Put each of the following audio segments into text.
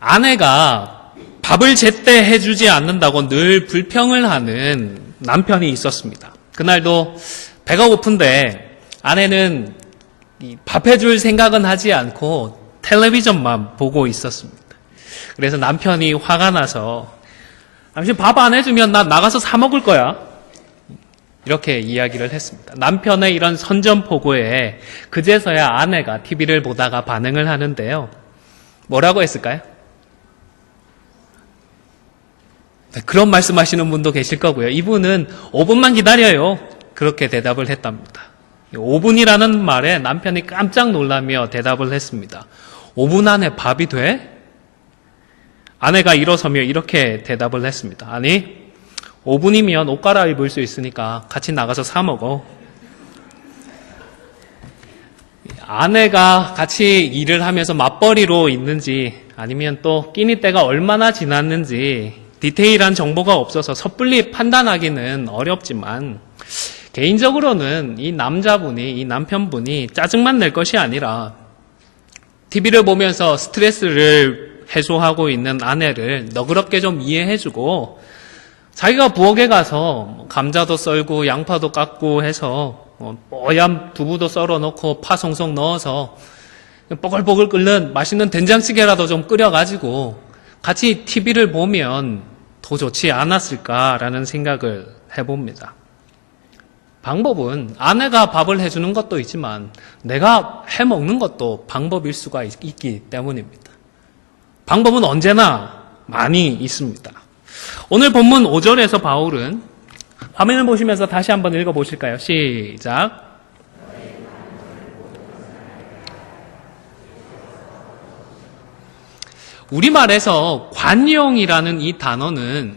아내가 밥을 제때 해주지 않는다고 늘 불평을 하는 남편이 있었습니다. 그날도 배가 고픈데 아내는 밥 해줄 생각은 하지 않고 텔레비전만 보고 있었습니다. 그래서 남편이 화가 나서 당신 밥 안 해주면 나 나가서 사 먹을 거야. 이렇게 이야기를 했습니다. 남편의 이런 선전포고에 그제서야 아내가 TV를 보다가 반응을 하는데요. 뭐라고 했을까요? 그런 말씀하시는 분도 계실 거고요. 이분은 5분만 기다려요. 그렇게 대답을 했답니다. 5분이라는 말에 남편이 깜짝 놀라며 대답을 했습니다. 5분 안에 밥이 돼? 아내가 일어서며 이렇게 대답을 했습니다. 아니, 5분이면 옷 갈아입을 수 있으니까 같이 나가서 사 먹어. 아내가 같이 일을 하면서 맞벌이로 있는지 아니면 또 끼니 때가 얼마나 지났는지 디테일한 정보가 없어서 섣불리 판단하기는 어렵지만 개인적으로는 이 남편분이 짜증만 낼 것이 아니라 TV를 보면서 스트레스를 해소하고 있는 아내를 너그럽게 좀 이해해주고 자기가 부엌에 가서 감자도 썰고 양파도 깎고 해서 뽀얀 두부도 썰어놓고 파 송송 넣어서 뽀글뽀글 끓는 맛있는 된장찌개라도 좀 끓여가지고 같이 TV를 보면 더 좋지 않았을까라는 생각을 해봅니다. 방법은 아내가 밥을 해주는 것도 있지만 내가 해먹는 것도 방법일 수가 있기 때문입니다. 방법은 언제나 많이 있습니다. 오늘 본문 5절에서 바울은 화면을 보시면서 다시 한번 읽어보실까요? 시작. 우리말에서 관용이라는 이 단어는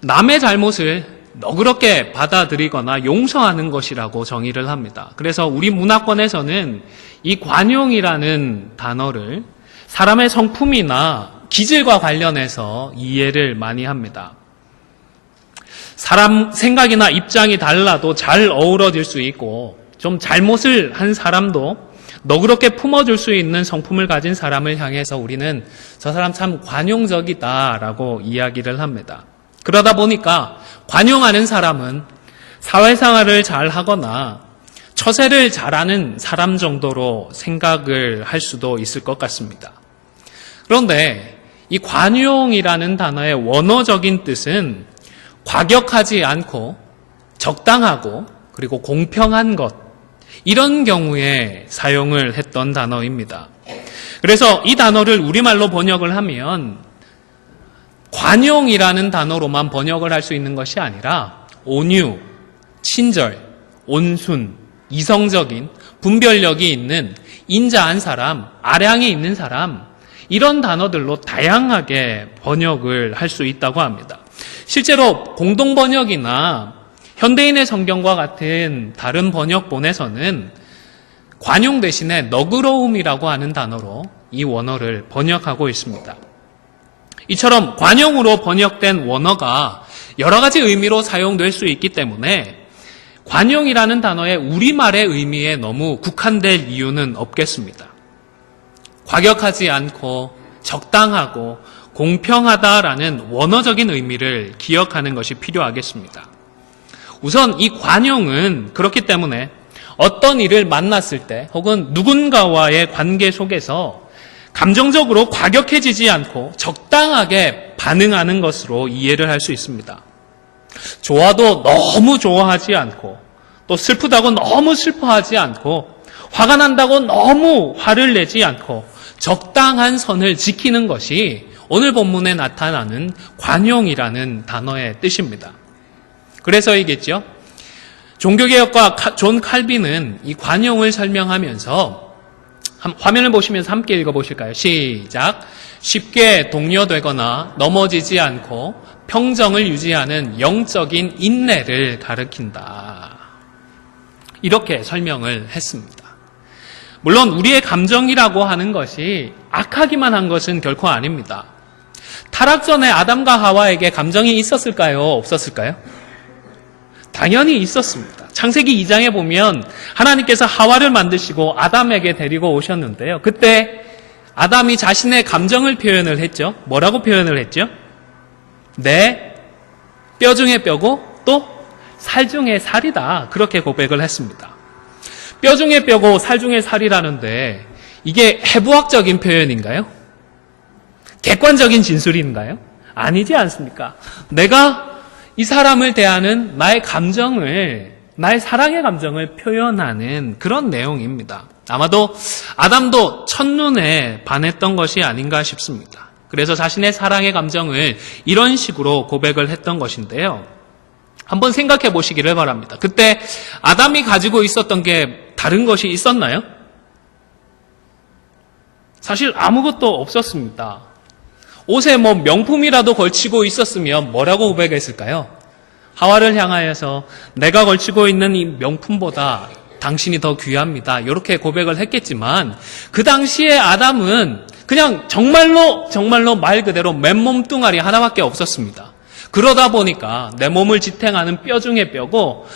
남의 잘못을 너그럽게 받아들이거나 용서하는 것이라고 정의를 합니다. 그래서 우리 문화권에서는 이 관용이라는 단어를 사람의 성품이나 기질과 관련해서 이해를 많이 합니다. 사람 생각이나 입장이 달라도 잘 어우러질 수 있고 좀 잘못을 한 사람도 너그럽게 품어줄 수 있는 성품을 가진 사람을 향해서 우리는 저 사람 참 관용적이다라고 이야기를 합니다. 그러다 보니까 관용하는 사람은 사회생활을 잘 하거나 처세를 잘하는 사람 정도로 생각을 할 수도 있을 것 같습니다. 그런데 이 관용이라는 단어의 원어적인 뜻은 과격하지 않고 적당하고 그리고 공평한 것, 이런 경우에 사용을 했던 단어입니다. 그래서 이 단어를 우리말로 번역을 하면 관용이라는 단어로만 번역을 할 수 있는 것이 아니라 온유, 친절, 온순, 이성적인, 분별력이 있는 인자한 사람, 아량이 있는 사람, 이런 단어들로 다양하게 번역을 할 수 있다고 합니다. 실제로 공동번역이나 현대인의 성경과 같은 다른 번역본에서는 관용 대신에 너그러움이라고 하는 단어로 이 원어를 번역하고 있습니다. 이처럼 관용으로 번역된 원어가 여러 가지 의미로 사용될 수 있기 때문에 관용이라는 단어의 우리말의 의미에 너무 국한될 이유는 없겠습니다. 과격하지 않고 적당하고 공평하다라는 원어적인 의미를 기억하는 것이 필요하겠습니다. 우선 이 관용은 그렇기 때문에 어떤 일을 만났을 때 혹은 누군가와의 관계 속에서 감정적으로 과격해지지 않고 적당하게 반응하는 것으로 이해를 할 수 있습니다. 좋아도 너무 좋아하지 않고 또 슬프다고 너무 슬퍼하지 않고 화가 난다고 너무 화를 내지 않고 적당한 선을 지키는 것이 오늘 본문에 나타나는 관용이라는 단어의 뜻입니다. 그래서이겠죠. 종교개혁가 존 칼빈은 이 관용을 설명하면서 화면을 보시면서 함께 읽어보실까요? 시작. 쉽게 동요되거나 넘어지지 않고 평정을 유지하는 영적인 인내를 가리킨다. 이렇게 설명을 했습니다. 물론 우리의 감정이라고 하는 것이 악하기만 한 것은 결코 아닙니다. 타락 전에 아담과 하와에게 감정이 있었을까요? 없었을까요? 당연히 있었습니다. 창세기 2장에 보면 하나님께서 하와를 만드시고 아담에게 데리고 오셨는데요. 그때 아담이 자신의 감정을 표현을 했죠. 뭐라고 표현을 했죠? 내 뼈 중에 뼈고 또 살 중에 살이다. 그렇게 고백을 했습니다. 뼈 중에 뼈고 살 중에 살이라는데 이게 해부학적인 표현인가요? 객관적인 진술인가요? 아니지 않습니까? 내가 이 사람을 대하는 나의 감정을, 나의 사랑의 감정을 표현하는 그런 내용입니다. 아마도 아담도 첫눈에 반했던 것이 아닌가 싶습니다. 그래서 자신의 사랑의 감정을 이런 식으로 고백을 했던 것인데요. 한번 생각해 보시기를 바랍니다. 그때 아담이 가지고 있었던 게 다른 것이 있었나요? 사실 아무것도 없었습니다. 옷에 명품이라도 걸치고 있었으면 뭐라고 고백했을까요? 하와를 향하여서 내가 걸치고 있는 이 명품보다 당신이 더 귀합니다. 이렇게 고백을 했겠지만 그 당시에 아담은 그냥 정말로 말 그대로 맨몸뚱아리 하나밖에 없었습니다. 그러다 보니까 내 몸을 지탱하는 뼈 중에 뼈고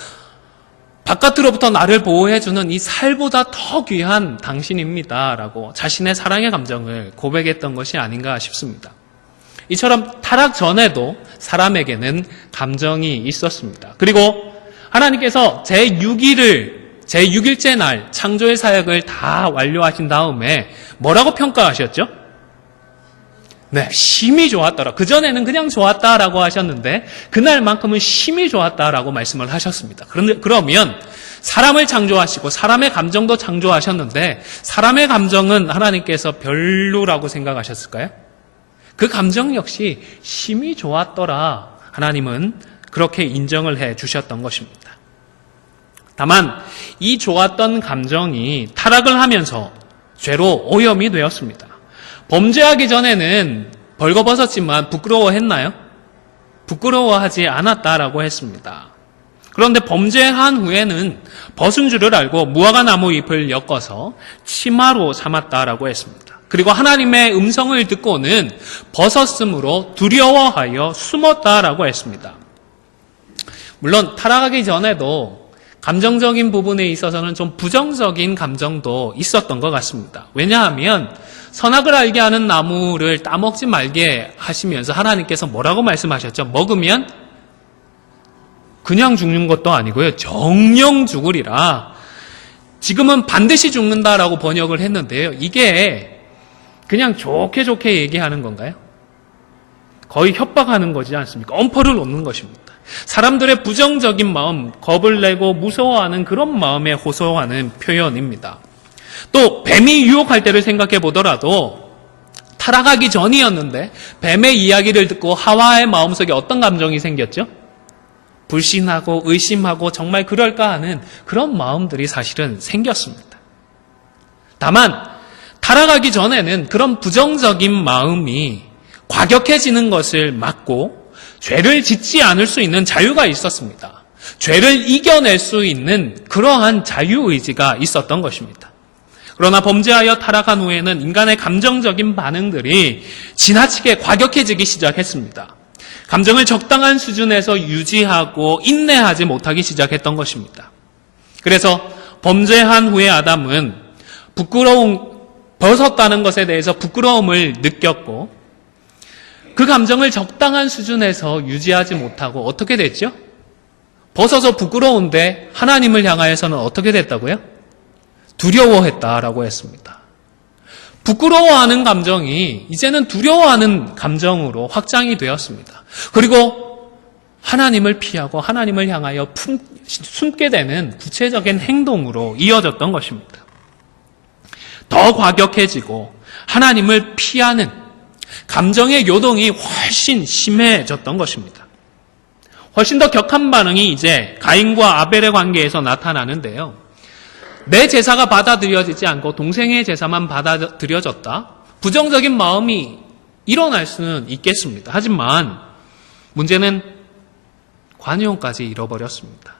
바깥으로부터 나를 보호해주는 이 살보다 더 귀한 당신입니다. 라고 자신의 사랑의 감정을 고백했던 것이 아닌가 싶습니다. 이처럼 타락 전에도 사람에게는 감정이 있었습니다. 그리고 하나님께서 제6일째 날 창조의 사역을 다 완료하신 다음에 뭐라고 평가하셨죠? 네, 심히 좋았더라. 그전에는 그냥 좋았다라고 하셨는데 그날만큼은 심히 좋았다라고 말씀을 하셨습니다. 그러면 사람을 창조하시고 사람의 감정도 창조하셨는데 사람의 감정은 하나님께서 별로라고 생각하셨을까요? 그 감정 역시 심히 좋았더라. 하나님은 그렇게 인정을 해 주셨던 것입니다. 다만 이 좋았던 감정이 타락을 하면서 죄로 오염이 되었습니다. 범죄하기 전에는 벌거벗었지만 부끄러워했나요? 부끄러워하지 않았다라고 했습니다. 그런데 범죄한 후에는 벗은 줄을 알고 무화과 나무 잎을 엮어서 치마로 삼았다라고 했습니다. 그리고 하나님의 음성을 듣고는 벗었으므로 두려워하여 숨었다라고 했습니다. 물론 타락하기 전에도 감정적인 부분에 있어서는 좀 부정적인 감정도 있었던 것 같습니다. 왜냐하면 선악을 알게 하는 나무를 따먹지 말게 하시면서 하나님께서 뭐라고 말씀하셨죠? 먹으면 그냥 죽는 것도 아니고요. 정령 죽으리라. 지금은 반드시 죽는다라고 번역을 했는데요. 이게 그냥 좋게 얘기하는 건가요? 거의 협박하는 거지 않습니까? 엄포를 놓는 것입니다. 사람들의 부정적인 마음, 겁을 내고 무서워하는 그런 마음에 호소하는 표현입니다. 또 뱀이 유혹할 때를 생각해 보더라도 타락하기 전이었는데 뱀의 이야기를 듣고 하와의 마음속에 어떤 감정이 생겼죠? 불신하고 의심하고 정말 그럴까 하는 그런 마음들이 사실은 생겼습니다. 다만 타락하기 전에는 그런 부정적인 마음이 과격해지는 것을 막고 죄를 짓지 않을 수 있는 자유가 있었습니다. 죄를 이겨낼 수 있는 그러한 자유의지가 있었던 것입니다. 그러나 범죄하여 타락한 후에는 인간의 감정적인 반응들이 지나치게 과격해지기 시작했습니다. 감정을 적당한 수준에서 유지하고 인내하지 못하기 시작했던 것입니다. 그래서 범죄한 후에 아담은 벗었다는 것에 대해서 부끄러움을 느꼈고 그 감정을 적당한 수준에서 유지하지 못하고 어떻게 됐죠? 벗어서 부끄러운데 하나님을 향하여서는 어떻게 됐다고요? 두려워했다라고 했습니다. 부끄러워하는 감정이 이제는 두려워하는 감정으로 확장이 되었습니다. 그리고 하나님을 피하고 하나님을 향하여 숨게 되는 구체적인 행동으로 이어졌던 것입니다. 더 과격해지고 하나님을 피하는 감정의 요동이 훨씬 심해졌던 것입니다. 훨씬 더 격한 반응이 이제 가인과 아벨의 관계에서 나타나는데요. 내 제사가 받아들여지지 않고 동생의 제사만 받아들여졌다? 부정적인 마음이 일어날 수는 있겠습니다. 하지만 문제는 관용까지 잃어버렸습니다.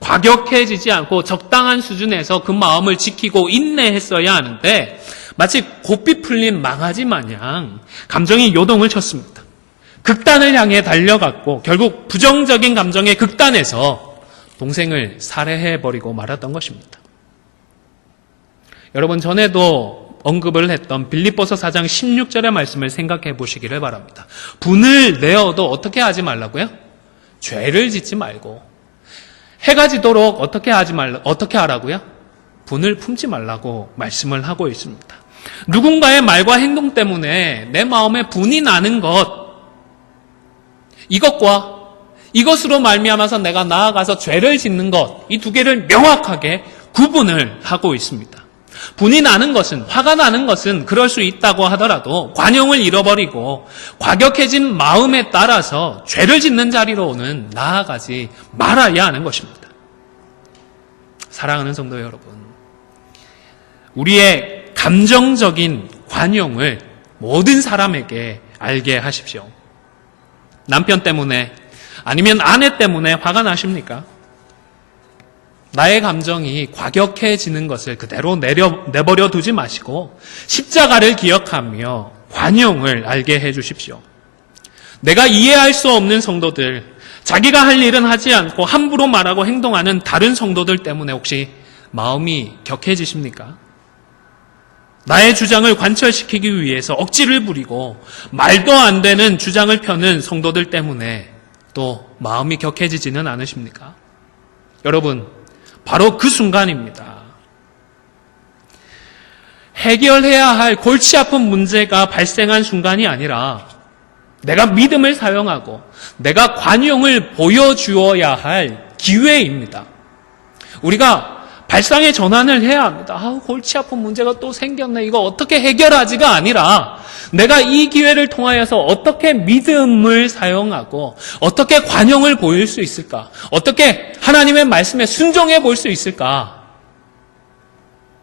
과격해지지 않고 적당한 수준에서 그 마음을 지키고 인내했어야 하는데 마치 고삐 풀린 망아지 마냥 감정이 요동을 쳤습니다. 극단을 향해 달려갔고 결국 부정적인 감정의 극단에서 동생을 살해해버리고 말았던 것입니다. 여러분 전에도 언급을 했던 빌립보서 4장 16절의 말씀을 생각해 보시기를 바랍니다. 분을 내어도 어떻게 하지 말라고요? 죄를 짓지 말고. 해가 지도록 어떻게 하라고요? 분을 품지 말라고 말씀을 하고 있습니다. 누군가의 말과 행동 때문에 내 마음에 분이 나는 것, 이것과 이것으로 말미암아서 내가 나아가서 죄를 짓는 것, 이 두 개를 명확하게 구분을 하고 있습니다. 분이 나는 것은, 화가 나는 것은 그럴 수 있다고 하더라도 관용을 잃어버리고 과격해진 마음에 따라서 죄를 짓는 자리로는 나아가지 말아야 하는 것입니다. 사랑하는 성도 여러분, 우리의 감정적인 관용을 모든 사람에게 알게 하십시오. 남편 때문에 아니면 아내 때문에 화가 나십니까? 나의 감정이 과격해지는 것을 그대로 내버려 두지 마시고 십자가를 기억하며 관용을 알게 해주십시오. 내가 이해할 수 없는 성도들, 자기가 할 일은 하지 않고 함부로 말하고 행동하는 다른 성도들 때문에 혹시 마음이 격해지십니까? 나의 주장을 관철시키기 위해서 억지를 부리고 말도 안 되는 주장을 펴는 성도들 때문에 또 마음이 격해지지는 않으십니까? 여러분, 바로 그 순간입니다. 해결해야 할 골치 아픈 문제가 발생한 순간이 아니라 내가 믿음을 사용하고 내가 관용을 보여주어야 할 기회입니다. 우리가 발상의 전환을 해야 합니다. 골치 아픈 문제가 또 생겼네. 이거 어떻게 해결하지가 아니라 내가 이 기회를 통하여서 어떻게 믿음을 사용하고 어떻게 관용을 보일 수 있을까? 어떻게 하나님의 말씀에 순종해 볼 수 있을까?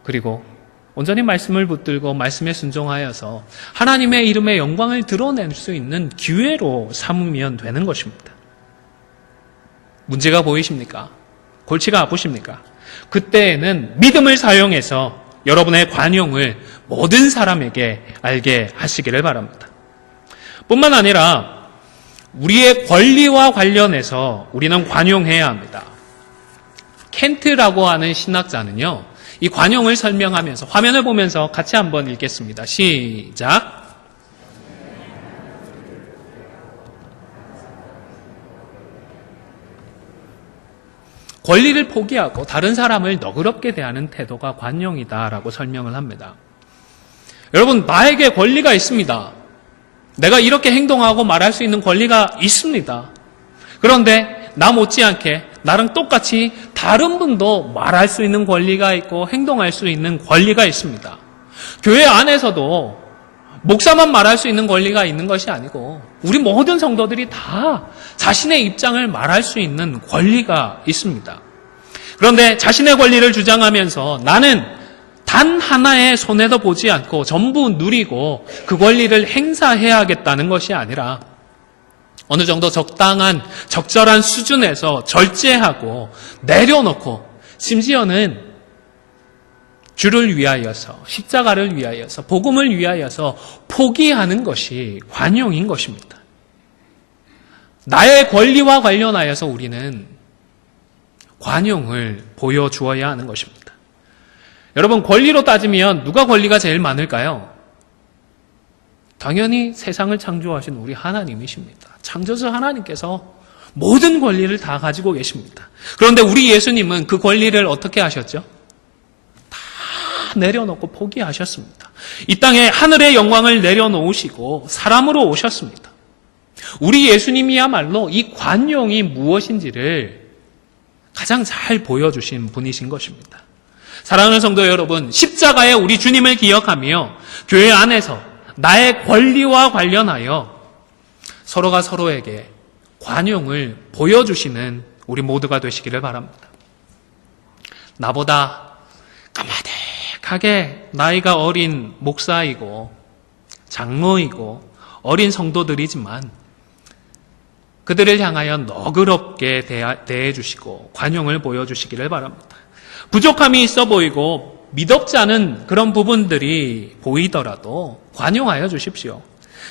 그리고 온전히 말씀을 붙들고 말씀에 순종하여서 하나님의 이름의 영광을 드러낼 수 있는 기회로 삼으면 되는 것입니다. 문제가 보이십니까? 골치가 아프십니까? 그때에는 믿음을 사용해서 여러분의 관용을 모든 사람에게 알게 하시기를 바랍니다. 뿐만 아니라 우리의 권리와 관련해서 우리는 관용해야 합니다. 켄트라고 하는 신학자는요, 이 관용을 설명하면서 화면을 보면서 같이 한번 읽겠습니다. 시작. 권리를 포기하고 다른 사람을 너그럽게 대하는 태도가 관용이다라고 설명을 합니다. 여러분, 나에게 권리가 있습니다. 내가 이렇게 행동하고 말할 수 있는 권리가 있습니다. 그런데 나 못지않게 나랑 똑같이 다른 분도 말할 수 있는 권리가 있고 행동할 수 있는 권리가 있습니다. 교회 안에서도 목사만 말할 수 있는 권리가 있는 것이 아니고 우리 모든 성도들이 다 자신의 입장을 말할 수 있는 권리가 있습니다. 그런데 자신의 권리를 주장하면서 나는 단 하나의 손해도 보지 않고 전부 누리고 그 권리를 행사해야겠다는 것이 아니라 어느 정도 적절한 수준에서 절제하고 내려놓고 심지어는 주를 위하여서, 십자가를 위하여서, 복음을 위하여서 포기하는 것이 관용인 것입니다. 나의 권리와 관련하여서 우리는 관용을 보여주어야 하는 것입니다. 여러분, 권리로 따지면 누가 권리가 제일 많을까요? 당연히 세상을 창조하신 우리 하나님이십니다. 창조주 하나님께서 모든 권리를 다 가지고 계십니다. 그런데 우리 예수님은 그 권리를 어떻게 하셨죠? 내려놓고 포기하셨습니다. 이 땅에 하늘의 영광을 내려놓으시고 사람으로 오셨습니다. 우리 예수님이야말로 이 관용이 무엇인지를 가장 잘 보여주신 분이신 것입니다. 사랑하는 성도 여러분, 십자가의 우리 주님을 기억하며 교회 안에서 나의 권리와 관련하여 서로가 서로에게 관용을 보여주시는 우리 모두가 되시기를 바랍니다. 나보다 까마득하게 나이가 어린 목사이고 장로이고 어린 성도들이지만 그들을 향하여 너그럽게 대해주시고 관용을 보여주시기를 바랍니다. 부족함이 있어 보이고 미덥지 않은 그런 부분들이 보이더라도 관용하여 주십시오.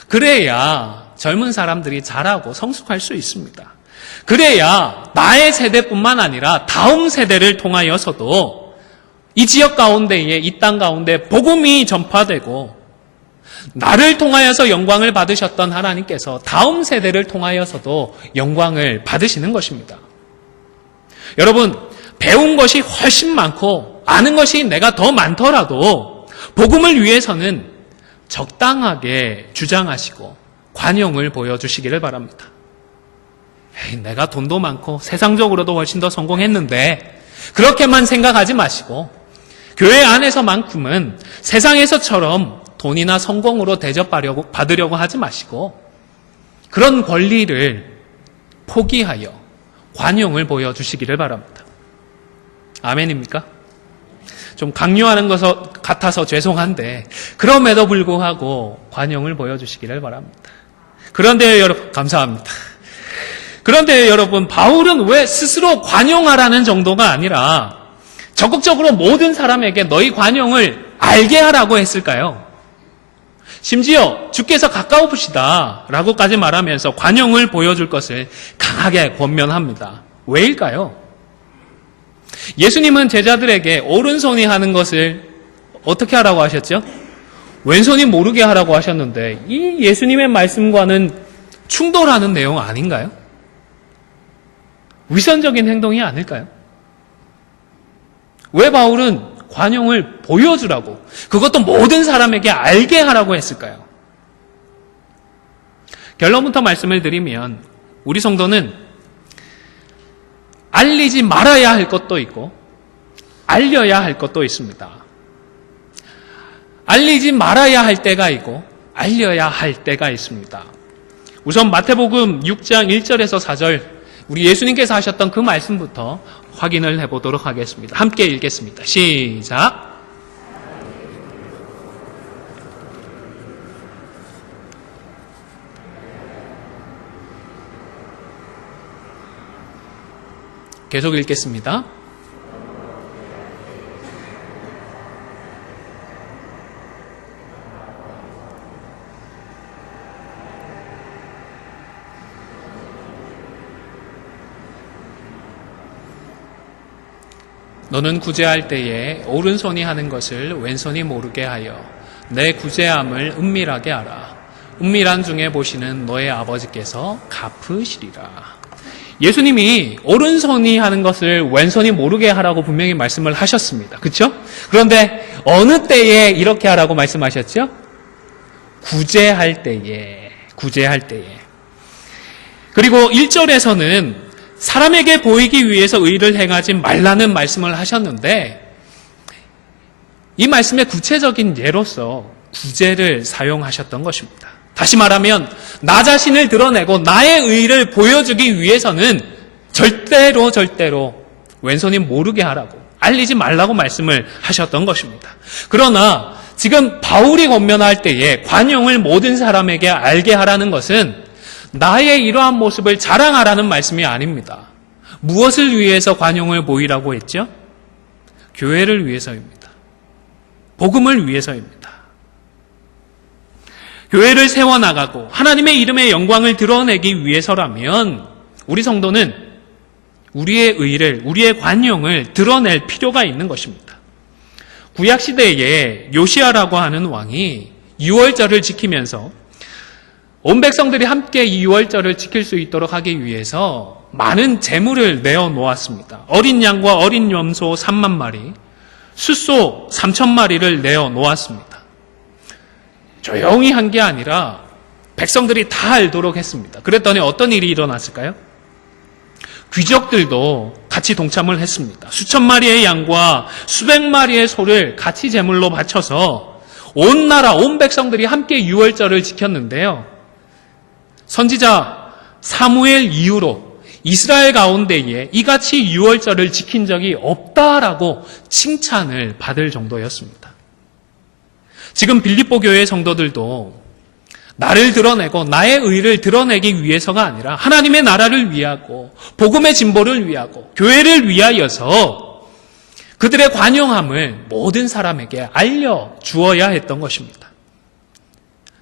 그래야 젊은 사람들이 자라고 성숙할 수 있습니다. 그래야 나의 세대뿐만 아니라 다음 세대를 통하여서도 이 지역 가운데에, 이 땅 가운데 복음이 전파되고 나를 통하여서 영광을 받으셨던 하나님께서 다음 세대를 통하여서도 영광을 받으시는 것입니다. 여러분, 배운 것이 훨씬 많고 아는 것이 내가 더 많더라도 복음을 위해서는 적당하게 주장하시고 관용을 보여주시기를 바랍니다. 에이, 내가 돈도 많고 세상적으로도 훨씬 더 성공했는데 그렇게만 생각하지 마시고 교회 안에서만큼은 세상에서처럼 돈이나 성공으로 대접받으려고 하지 마시고 그런 권리를 포기하여 관용을 보여주시기를 바랍니다. 아멘입니까? 좀 강요하는 것 같아서 죄송한데 그럼에도 불구하고 관용을 보여주시기를 바랍니다. 그런데 여러분, 감사합니다. 그런데 여러분, 바울은 왜 스스로 관용하라는 정도가 아니라 적극적으로 모든 사람에게 너희 관용을 알게 하라고 했을까요? 심지어 주께서 가까우시다 라고까지 말하면서 관용을 보여줄 것을 강하게 권면합니다. 왜일까요? 예수님은 제자들에게 오른손이 하는 것을 어떻게 하라고 하셨죠? 왼손이 모르게 하라고 하셨는데 이 예수님의 말씀과는 충돌하는 내용 아닌가요? 위선적인 행동이 아닐까요? 왜 바울은 관용을 보여주라고, 그것도 모든 사람에게 알게 하라고 했을까요? 결론부터 말씀을 드리면 우리 성도는 알리지 말아야 할 것도 있고 알려야 할 것도 있습니다. 알리지 말아야 할 때가 있고 알려야 할 때가 있습니다. 우선 마태복음 6장 1절에서 4절 우리 예수님께서 하셨던 그 말씀부터 확인을 해보도록 하겠습니다. 함께 읽겠습니다. 시작. 계속 읽겠습니다. 너는 구제할 때에 오른손이 하는 것을 왼손이 모르게 하여 내 구제함을 은밀하게 하라. 은밀한 중에 보시는 너의 아버지께서 갚으시리라. 예수님이 오른손이 하는 것을 왼손이 모르게 하라고 분명히 말씀을 하셨습니다. 그렇죠? 그런데 어느 때에 이렇게 하라고 말씀하셨죠? 구제할 때에. 그리고 1절에서는 사람에게 보이기 위해서 의를 행하지 말라는 말씀을 하셨는데 이 말씀의 구체적인 예로서 구제를 사용하셨던 것입니다. 다시 말하면 나 자신을 드러내고 나의 의를 보여주기 위해서는 절대로 왼손이 모르게 하라고, 알리지 말라고 말씀을 하셨던 것입니다. 그러나 지금 바울이 권면할 때에 관용을 모든 사람에게 알게 하라는 것은 나의 이러한 모습을 자랑하라는 말씀이 아닙니다. 무엇을 위해서 관용을 보이라고 했죠? 교회를 위해서입니다. 복음을 위해서입니다. 교회를 세워나가고 하나님의 이름의 영광을 드러내기 위해서라면 우리 성도는 우리의 의를, 우리의 관용을 드러낼 필요가 있는 것입니다. 구약시대에 요시아라고 하는 왕이 유월절을 지키면서 온 백성들이 함께 이 유월절을 지킬 수 있도록 하기 위해서 많은 제물을 내어 놓았습니다. 어린 양과 어린 염소 3만 마리, 숫소 3,000마리를 내어 놓았습니다. 조용히 한 게 아니라 백성들이 다 알도록 했습니다. 그랬더니 어떤 일이 일어났을까요? 귀족들도 같이 동참을 했습니다. 수천 마리의 양과 수백 마리의 소를 같이 제물로 바쳐서 온 나라, 온 백성들이 함께 유월절을 지켰는데요. 선지자 사무엘 이후로 이스라엘 가운데에 이같이 유월절을 지킨 적이 없다라고 칭찬을 받을 정도였습니다. 지금 빌립보 교회의 성도들도 나를 드러내고 나의 의를 드러내기 위해서가 아니라 하나님의 나라를 위하고 복음의 진보를 위하고 교회를 위하여서 그들의 관용함을 모든 사람에게 알려주어야 했던 것입니다.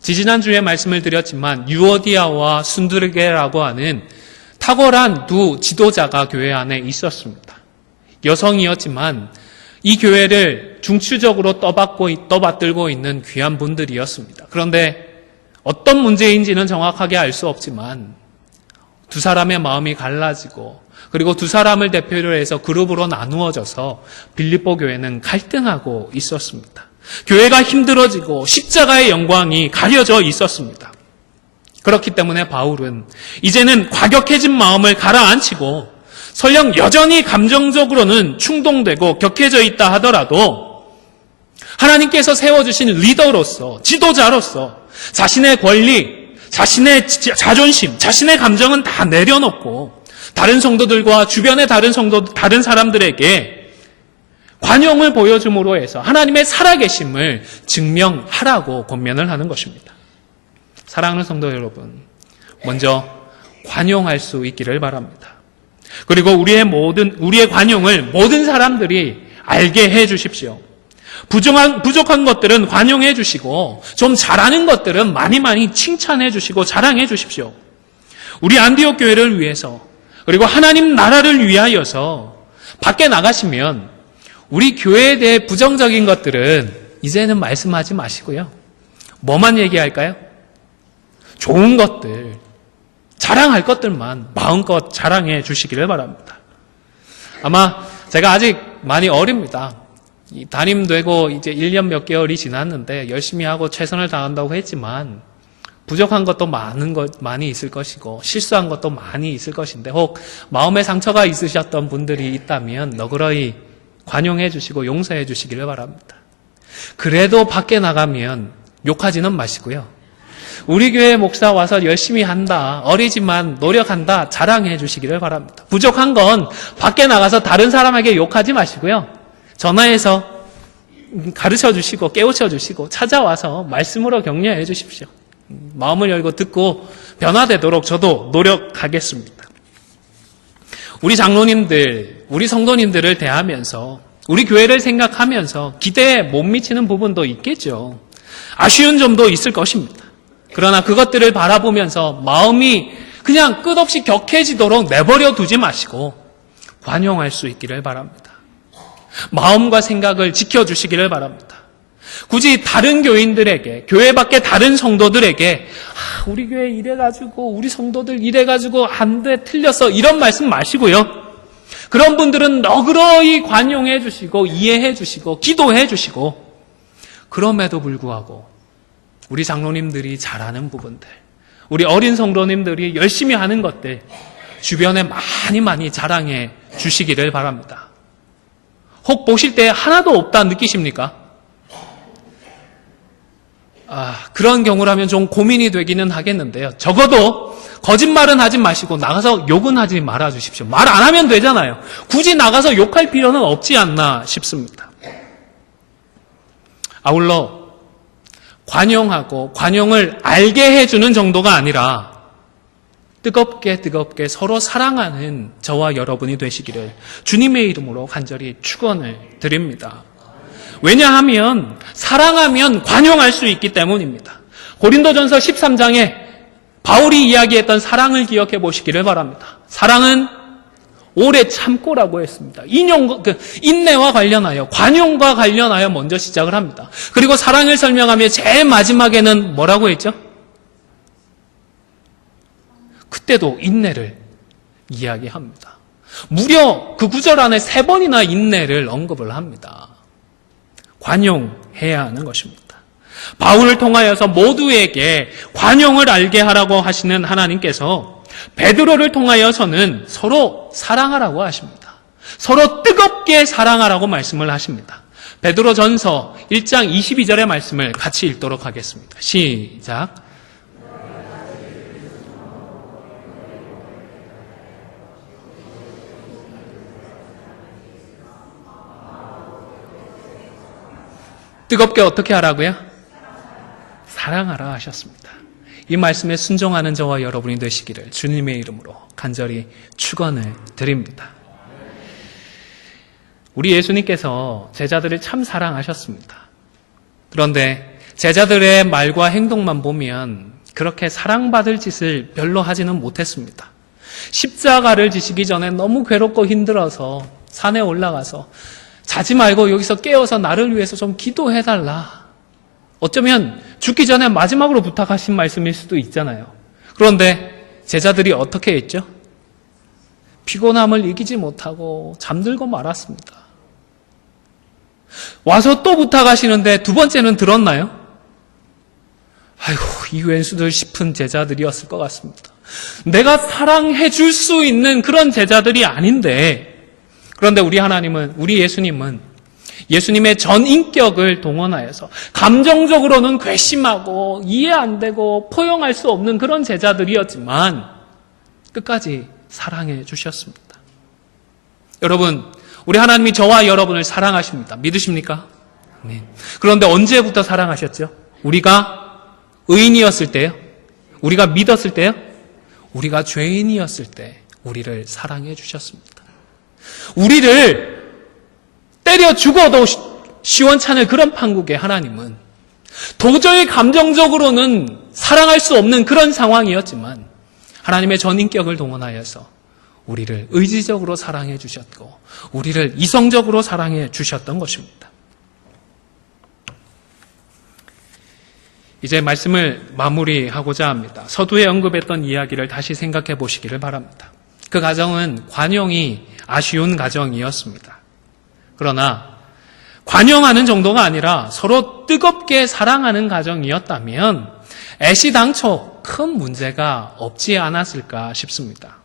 지지난주에 말씀을 드렸지만 유오디아와 순두르게라고 하는 탁월한 두 지도자가 교회 안에 있었습니다. 여성이었지만 이 교회를 중추적으로 떠받들고 있는 귀한 분들이었습니다. 그런데 어떤 문제인지는 정확하게 알 수 없지만 두 사람의 마음이 갈라지고 그리고 두 사람을 대표로 해서 그룹으로 나누어져서 빌립보 교회는 갈등하고 있었습니다. 교회가 힘들어지고 십자가의 영광이 가려져 있었습니다. 그렇기 때문에 바울은 이제는 과격해진 마음을 가라앉히고 설령 여전히 감정적으로는 충동되고 격해져 있다 하더라도 하나님께서 세워주신 리더로서, 지도자로서 자신의 권리, 자신의 자존심, 자신의 감정은 다 내려놓고 다른 성도들과 주변의 다른 사람들에게 관용을 보여줌으로 해서 하나님의 살아계심을 증명하라고 권면을 하는 것입니다. 사랑하는 성도 여러분, 먼저 관용할 수 있기를 바랍니다. 그리고 우리의 관용을 모든 사람들이 알게 해 주십시오. 부족한 것들은 관용해 주시고 좀 잘하는 것들은 많이 칭찬해 주시고 자랑해 주십시오. 우리 안디옥 교회를 위해서 그리고 하나님 나라를 위하여서 밖에 나가시면 우리 교회에 대해 부정적인 것들은 이제는 말씀하지 마시고요. 뭐만 얘기할까요? 좋은 것들, 자랑할 것들만 마음껏 자랑해 주시기를 바랍니다. 아마 제가 아직 많이 어립니다. 담임되고 이제 1년 몇 개월이 지났는데 열심히 하고 최선을 다한다고 했지만 부족한 것도 많이 있을 것이고 실수한 것도 많이 있을 것인데 혹 마음의 상처가 있으셨던 분들이 있다면 너그러이 관용해 주시고 용서해 주시기를 바랍니다. 그래도 밖에 나가면 욕하지는 마시고요. 우리 교회 목사 와서 열심히 한다, 어리지만 노력한다 자랑해 주시기를 바랍니다. 부족한 건 밖에 나가서 다른 사람에게 욕하지 마시고요. 전화해서 가르쳐 주시고 깨우쳐 주시고 찾아와서 말씀으로 격려해 주십시오. 마음을 열고 듣고 변화되도록 저도 노력하겠습니다. 우리 장로님들, 우리 성도님들을 대하면서 우리 교회를 생각하면서 기대에 못 미치는 부분도 있겠죠. 아쉬운 점도 있을 것입니다. 그러나 그것들을 바라보면서 마음이 그냥 끝없이 격해지도록 내버려 두지 마시고 관용할 수 있기를 바랍니다. 마음과 생각을 지켜주시기를 바랍니다. 굳이 다른 교인들에게, 교회 밖에 다른 성도들에게 우리 교회 이래가지고 우리 성도들 이래가지고 안 돼, 틀렸어 이런 말씀 마시고요. 그런 분들은 너그러이 관용해 주시고 이해해 주시고 기도해 주시고 그럼에도 불구하고 우리 장로님들이 잘하는 부분들, 우리 어린 성도님들이 열심히 하는 것들 주변에 많이 자랑해 주시기를 바랍니다. 혹 보실 때 하나도 없다 느끼십니까? 그런 경우라면 좀 고민이 되기는 하겠는데요. 적어도 거짓말은 하지 마시고 나가서 욕은 하지 말아 주십시오. 말 안 하면 되잖아요. 굳이 나가서 욕할 필요는 없지 않나 싶습니다. 아울러 관용하고 관용을 알게 해주는 정도가 아니라 뜨겁게 서로 사랑하는 저와 여러분이 되시기를 주님의 이름으로 간절히 축원을 드립니다. 왜냐하면 사랑하면 관용할 수 있기 때문입니다. 고린도전서 13장에 바울이 이야기했던 사랑을 기억해 보시기를 바랍니다. 사랑은 오래 참고라고 했습니다. 인내와 관련하여, 관용과 관련하여 먼저 시작을 합니다. 그리고 사랑을 설명하며 제일 마지막에는 뭐라고 했죠? 그때도 인내를 이야기합니다. 무려 그 구절 안에 3번이나 인내를 언급을 합니다. 관용해야 하는 것입니다. 바울을 통하여서 모두에게 관용을 알게 하라고 하시는 하나님께서 베드로를 통하여서는 서로 사랑하라고 하십니다. 서로 뜨겁게 사랑하라고 말씀을 하십니다. 베드로전서 1장 22절의 말씀을 같이 읽도록 하겠습니다. 시작. 뜨겁게 어떻게 하라고요? 사랑하라 하셨습니다. 이 말씀에 순종하는 저와 여러분이 되시기를 주님의 이름으로 간절히 축원을 드립니다. 우리 예수님께서 제자들을 참 사랑하셨습니다. 그런데 제자들의 말과 행동만 보면 그렇게 사랑받을 짓을 별로 하지는 못했습니다. 십자가를 지시기 전에 너무 괴롭고 힘들어서 산에 올라가서 자지 말고 여기서 깨어서 나를 위해서 좀 기도해달라. 어쩌면 죽기 전에 마지막으로 부탁하신 말씀일 수도 있잖아요. 그런데 제자들이 어떻게 했죠? 피곤함을 이기지 못하고 잠들고 말았습니다. 와서 또 부탁하시는데 두 번째는 들었나요? 아이고, 이 왼수들 싶은 제자들이었을 것 같습니다. 내가 사랑해 줄 수 있는 그런 제자들이 아닌데, 그런데 우리 하나님은, 우리 예수님은 예수님의 전 인격을 동원하여서 감정적으로는 괘씸하고 이해 안 되고 포용할 수 없는 그런 제자들이었지만 끝까지 사랑해 주셨습니다. 여러분, 우리 하나님이 저와 여러분을 사랑하십니다. 믿으십니까? 네. 그런데 언제부터 사랑하셨죠? 우리가 의인이었을 때요? 우리가 믿었을 때요? 우리가 죄인이었을 때 우리를 사랑해 주셨습니다. 우리를 때려 죽어도 시원찮을 그런 판국에 하나님은 도저히 감정적으로는 사랑할 수 없는 그런 상황이었지만 하나님의 전인격을 동원하여서 우리를 의지적으로 사랑해 주셨고 우리를 이성적으로 사랑해 주셨던 것입니다. 이제 말씀을 마무리하고자 합니다. 서두에 언급했던 이야기를 다시 생각해 보시기를 바랍니다. 그 가정은 관용이 아쉬운 가정이었습니다. 그러나 관용하는 정도가 아니라 서로 뜨겁게 사랑하는 가정이었다면 애시당초 큰 문제가 없지 않았을까 싶습니다.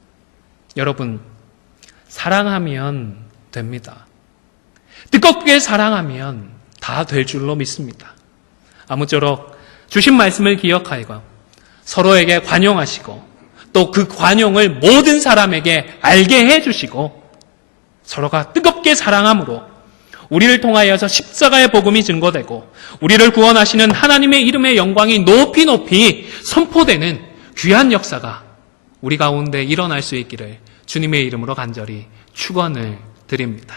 여러분, 사랑하면 됩니다. 뜨겁게 사랑하면 다 될 줄로 믿습니다. 아무쪼록 주신 말씀을 기억하고 서로에게 관용하시고 또 그 관용을 모든 사람에게 알게 해주시고 서로가 뜨겁게 사랑함으로 우리를 통하여서 십자가의 복음이 증거되고 우리를 구원하시는 하나님의 이름의 영광이 높이 높이 선포되는 귀한 역사가 우리 가운데 일어날 수 있기를 주님의 이름으로 간절히 축원을 드립니다.